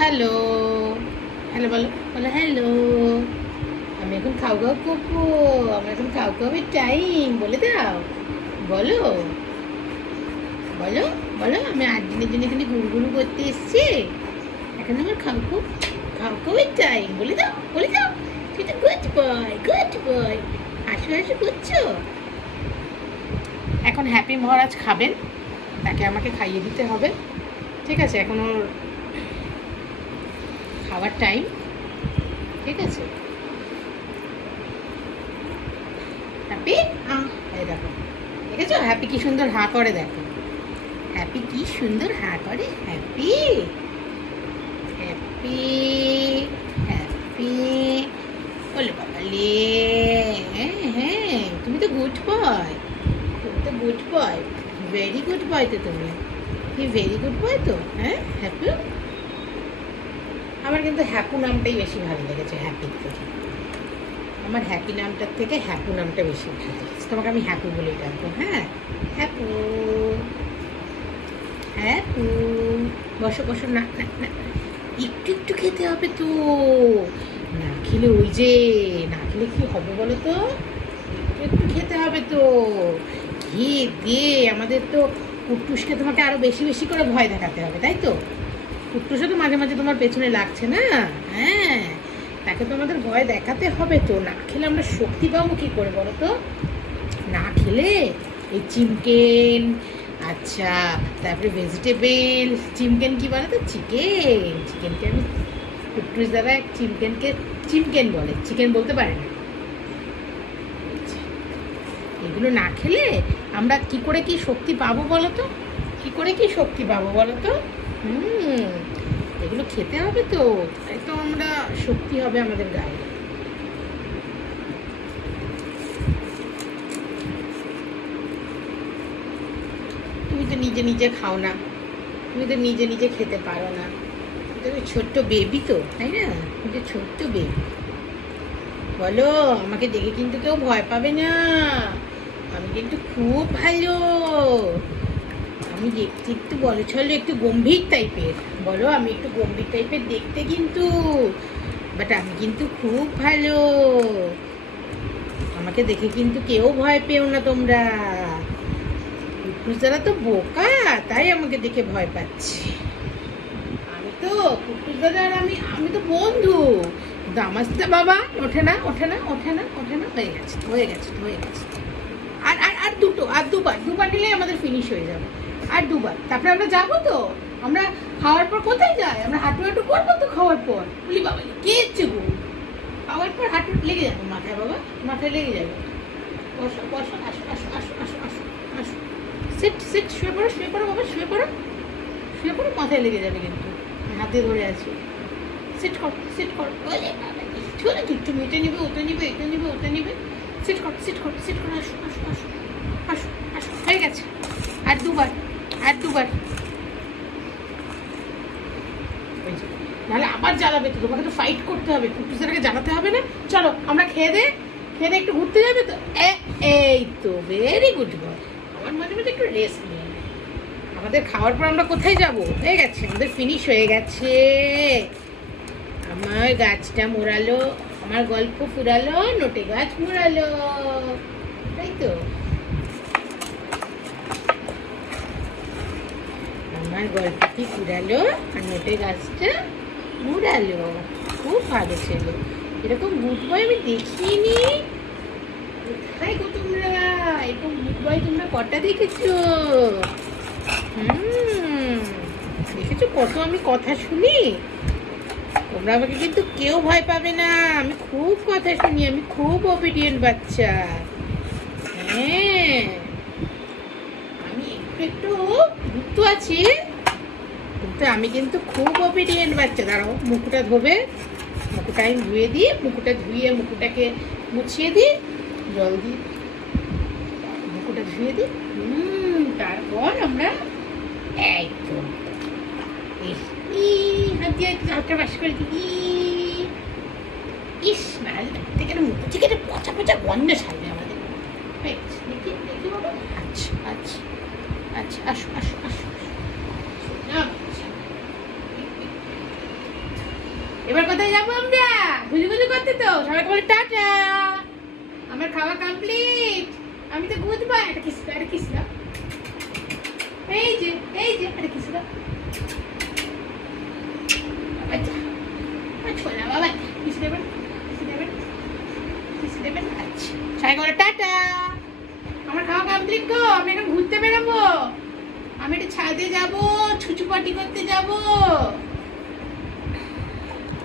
Hello hello বলো বলো hello আমি এখন খাও খাও করব আমার এখন খাও খাওয়ার টাইম বলে দাও। বলো। বলো বলো, আমি আট দিনের জন্য এখানে গুরু করতে এসছি। এখন আমার খাও খাও খাও খাওয়ার টাইম বলে দাও বলে দাও। তুই তো গুড বয় গুড বয় হাসু হাসু করছ? এখন হ্যাপি মহারাজ খাবেন, তাকে আমাকে খাইয়ে দিতে হবে। ঠিক আছে, এখন ওর খাওয়ার টাইম ঠিক আছে? হ্যাপি এই দেখো দেখেছ? হ্যাপি কি সুন্দর হাঁ করে দেখো। হ্যাপি কি সুন্দর হাঁ করে? হ্যাপি হ্যাপি হ্যাপি বলে বাবালে। হ্যাঁ হ্যাঁ তুমি তো গুড বয় তুমি তো good boy very good boy তো তুমি। তুমি ভেরি গুড বয় তো হ্যাঁ হ্যাপি আমার কিন্তু হ্যাপু নামটাই বেশি ভালো লেগেছে হ্যাপির থেকে আমার হ্যাপি নামটার থেকে হ্যাপু নামটা বেশি ভালো লেগেছে। তোমাকে আমি হ্যাপু বলেই ডাকবো হ্যাঁ? হ্যাপু। হ্যাপু। বসো বসো, না না একটু একটু খেতে হবে তো। না খেলে ওই যে, না খেলে কি হবে বলো তো? একটু একটু খেতে হবে তো। খেয়ে দিয়ে আমাদের তো কুট্টুসকে তোমাকে আরও বেশি বেশি করে ভয় দেখাতে হবে, তাই তো? কুট্টুসে তো মাঝে মাঝে তোমার পেছনে লাগছে না? হ্যাঁ তাকে তো আমাদের ভয় দেখাতে হবে তো। না খেলে আমরা শক্তি পাবো কী করে বলো তো? না খেলে এই চিমকেন আচ্ছা তারপরে ভেজিটেবল চিমকেন কি বলে তো? চিকেন, চিকেনকে আমি কুট্টুস দাদা চিমকেনকে, চিমকেন বলে, চিকেন বলতে পারে না। এগুলো না খেলে আমরা কি করে কি শক্তি পাবো বলো তো? কি করে কি শক্তি পাবো বলো তো? এগুলো খেতে হবে তো, তাই তো আমরা শক্তি হবে আমাদের গায়ে। তুমি তো নিজে নিজে খাও না, তুমি তো নিজে নিজে খেতে পারো না। তুমি ছোট্ট বেবি তো, তাই না? তুমি তো ছোট্ট বেবি বলো, আমাকে দেখে কিন্তু কেউ ভয় পাবে না। আমি কিন্তু খুব ভালো। আমি দেখতে একটু বলো, চলো একটু গম্ভীর টাইপের বলো, আমি একটু গম্ভীর টাইপের দেখতে কিন্তু বাট আমি কিন্তু খুব ভালো। আমাকে দেখে কিন্তু কেউ ভয় পেও না তোমরা। কুকুরদারা তো বোকা, তাই আমাকে দেখে ভয় পাচ্ছে। আমি তো কুকুরদাদা আর আমি আমি তো বন্ধু। সাথে বাবা, ওঠে না ওঠে না ওঠে না ওঠে না, হয়ে গেছে হয়ে গেছে হয়ে গেছে। আর আর আর দুটো, আর দুবার দুবার নিলেই আমাদের ফিনিশ হয়ে যাবে। আর দুবার। তারপরে আমরা যাব তো। আমরা খাওয়ার পর কোথায় যাই আমরা হাঁটু হাঁটু করব তো খাওয়ার পর? বলি, বাবা কে হচ্ছে গো? খাওয়ার পর হাঁটু লেগে যাবে মাথায়, বাবা। মাথায় লেগে যাবে। বসো বসো, আসো আসো আসো আসো আসো আসো। সিট সিট শুয়ে পড়ো শুয়ে পড়ো, বাবা, শুয়ে পড়ো। শুয়ে পড়ো, মাথায় লেগে যাবে কিন্তু। হাতে ধরে আছি। সিট কর সিট কর। ওলে বাবা চলে কি একটু মেটে নিবে ওটা নিবে, এটা নিবে ওটা নিবে। সিট কর সিট কর সিট কর, আসো আসো আসো আসো আসো, হয়ে গেছে। আর দুবার। আর দুবার। নাহলে আবার জ্বালাবে তো, তোমাকে তো ফাইট করতে হবে কুকুরকে জ্বালাতে হবে না। চলো, আমরা খেয়ে দে, খেয়ে একটু ঘুরতে যাবে তো। এই তো ভেরি গুড বয় আমার মাঝে মাঝে একটু রেস্ট নিয়ে আমাদের খাওয়ার পর আমরা কোথায় যাব? হয়ে গেছে, আমাদের ফিনিশ হয়ে গেছে। আমার গাছটা মোড়ালো, আমার গল্প ফুরালো, নোটে গাছ মোড়ালো। তাই তো? আমার গল্পটি ফুরালো আর নোটে গাছটা মুড়ালো। খুব ভালো ছিল। এরকম গুড বয় আমি দেখিনি। কোথায় গো তোমরা? এরকম গুড বয় তোমরা কটা দেখেছ? দেখেছ? কত আমি কথা শুনি? তোমরা আমাকে কিন্তু কেউ ভয় পাবে না। আমি খুব কথা শুনি, আমি খুব ওবিডিয়েন্ট বাচ্চা। হ্যাঁ। একটু ভুক্ত আছি। কিন্তু আমি কিন্তু খুব ওবিডিয়েন্ট বাচ্চা, দাঁড়াও মুখটা ধোবে। মুখটা আমি ধুয়ে দিই মুখটা ধুয়ে মুখটাকে মুছিয়ে দিই, জল দিই। মুখটা ধুয়ে দিই, হুম, তারপর আমরা ই, হাত দিয়ে হাতটা বাস করে দিই। ইস নাহলে থেকে মুখ থেকে পচা পচা গন্ধ ছাড়বে আমাদের। দেখি দেখি বাবা। আচ্ছা আচ্ছা। আচ্ছা আসো আসো আসো। এবার কোথায় যাব আমরা? গুজু করতে তো। সবাইকে বলে, টাটা। আমার খাওয়া কমপ্লিট আমি তো বুঝবা এটা কিস এটা কিস এই যে এই যে এটা কিস আচ্ছা। ছোলা বাবা কিস দেবেন কিস দেবেন কিস দেবেন। আচ্ছা। সবাইকে বলে, টাটা। আমার খাওয়া কমপ্লিট গো আমি এখন ঘুরতে বেরোবো। আমি একটু ছাদে যাব ছুচু পাটি করতে যাব।